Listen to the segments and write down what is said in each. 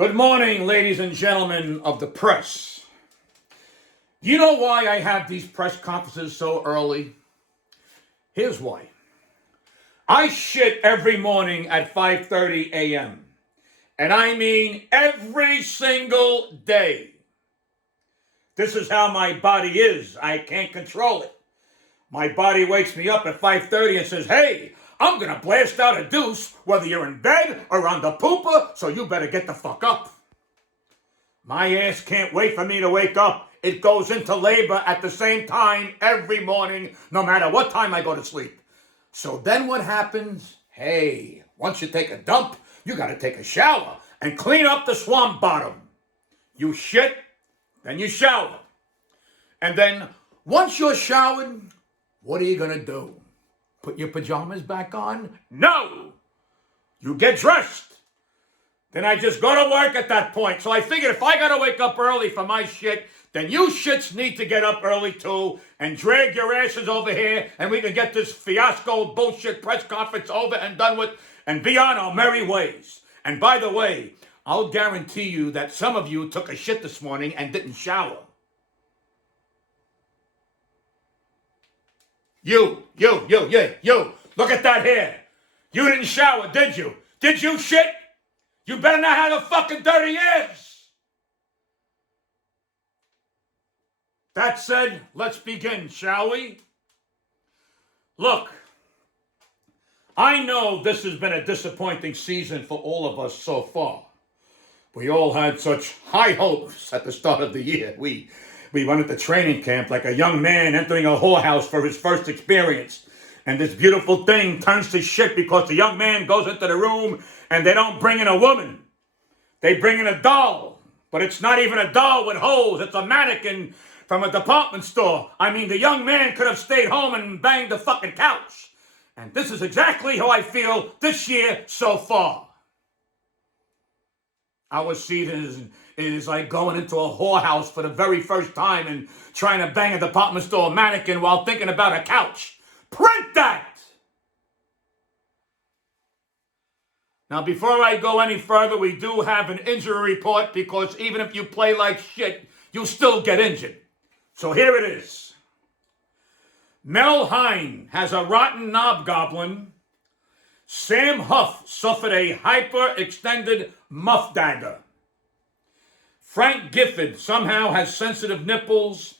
Good morning, ladies and gentlemen of the press. Do you know why I have these press conferences so early? Here's why. I shit every morning at 5:30 a.m. And I mean every single day. This is how my body is. I can't control it. My body wakes me up at 5:30 and says, hey, I'm going to blast out a deuce whether you're in bed or on the pooper, so you better get the fuck up. My ass can't wait for me to wake up. It goes into labor at the same time every morning, no matter what time I go to sleep. So then what happens? Hey, once you take a dump, you got to take a shower and clean up the swamp bottom. You shit, then you shower. And then once you're showered, what are you going to do? Put your pajamas back on? No! You get dressed. Then I just go to work at that point. So I figured if I got to wake up early for my shit, then you shits need to get up early too and drag your asses over here and we can get this fiasco bullshit press conference over and done with and be on our merry ways. And by the way, I'll guarantee you that some of you took a shit this morning and didn't shower. You. Look at that hair. You didn't shower, did you? Did you shit? You better not have a fucking dirty ass. That said, let's begin, shall we? Look, I know this has been a disappointing season for all of us so far. We all had such high hopes at the start of the year. We went into training camp like a young man entering a whorehouse for his first experience. And this beautiful thing turns to shit because the young man goes into the room and they don't bring in a woman. They bring in a doll. But it's not even a doll with holes. It's a mannequin from a department store. I mean, the young man could have stayed home and banged the fucking couch. And this is exactly how I feel this year so far. Our season is like going into a whorehouse for the very first time and trying to bang a department store mannequin while thinking about a couch. Print that! Now, before I go any further, we do have an injury report because even if you play like shit, you still get injured. So here it is. Mel Hine has a rotten knobgoblin. Sam Huff suffered a hyper-extended muff dagger. Frank Gifford somehow has sensitive nipples.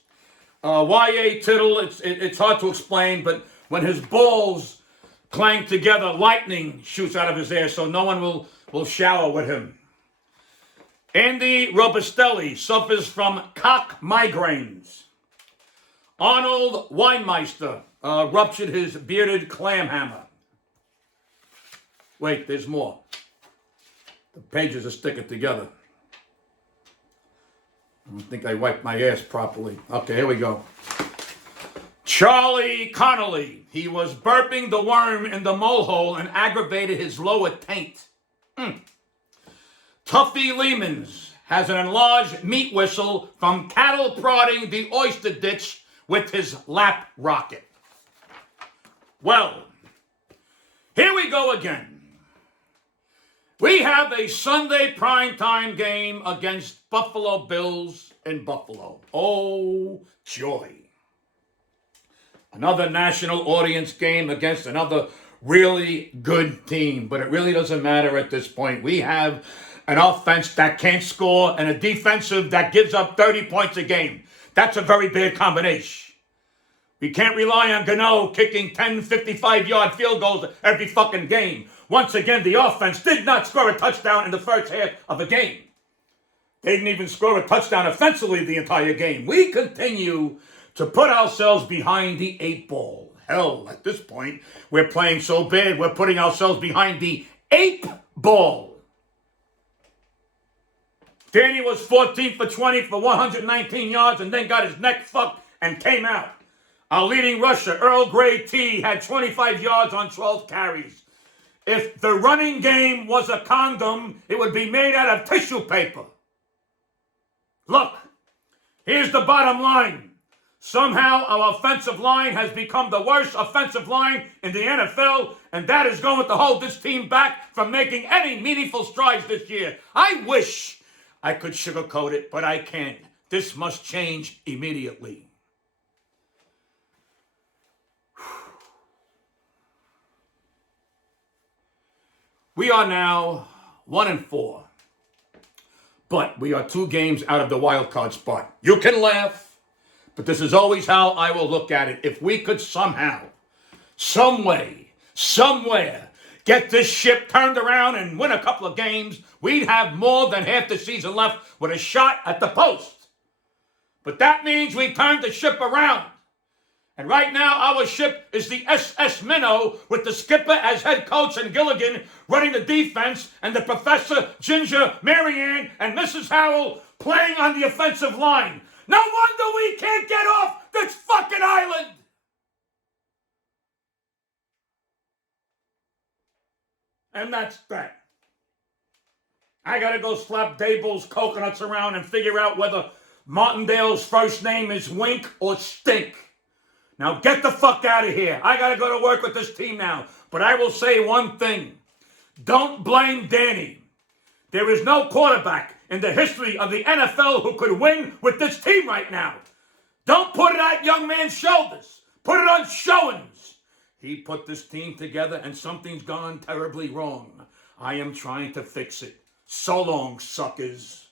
Y.A. Tittle, it's hard to explain, but when his balls clang together, lightning shoots out of his ass, so no one will shower with him. Andy Robustelli suffers from cock migraines. Arnold Weinmeister ruptured his bearded clam hammer. Wait, there's more. The pages are sticking together. I don't think I wiped my ass properly. Okay, here we go. Charlie Connolly. He was burping the worm in the mole hole and aggravated his lower taint. Tuffy Lehmans has an enlarged meat whistle from cattle prodding the oyster ditch with his lap rocket. Well, here we go again. We have a Sunday primetime game against Buffalo Bills in Buffalo. Oh, joy. Another national audience game against another really good team. But it really doesn't matter at this point. We have an offense that can't score and a defensive that gives up 30 points a game. That's a very bad combination. We can't rely on Gano kicking 10 55-yard field goals every fucking game. Once again, the offense did not score a touchdown in the first half of a game. They didn't even score a touchdown offensively the entire game. We continue to put ourselves behind the 8 ball. Hell, at this point, we're playing so bad, we're putting ourselves behind the 8 ball. Danny was 14 for 20 for 119 yards and then got his neck fucked and came out. Our leading rusher, Earl Grey T, had 25 yards on 12 carries. If the running game was a condom, it would be made out of tissue paper. Look, here's the bottom line. Somehow our offensive line has become the worst offensive line in the NFL, and that is going to hold this team back from making any meaningful strides this year. I wish I could sugarcoat it, but I can't. This must change immediately. We are now 1-4, but we are 2 games out of the wild card spot. You can laugh, but this is always how I will look at it. If we could somehow, some way, somewhere, get this ship turned around and win a couple of games, we'd have more than half the season left with a shot at the post. But that means we turned the ship around. And right now, our ship is the SS Minnow with the skipper as head coach and Gilligan running the defense and the Professor, Ginger, Marianne, and Mrs. Howell playing on the offensive line. No wonder we can't get off this fucking island! And that's that. I gotta go slap Dayble's coconuts around and figure out whether Martindale's first name is Wink or Stink. Now get the fuck out of here. I gotta go to work with this team now. But I will say one thing. Don't blame Danny. There is no quarterback in the history of the NFL who could win with this team right now. Don't put it on young man's shoulders. Put it on Showens. He put this team together and something's gone terribly wrong. I am trying to fix it. So long, suckers.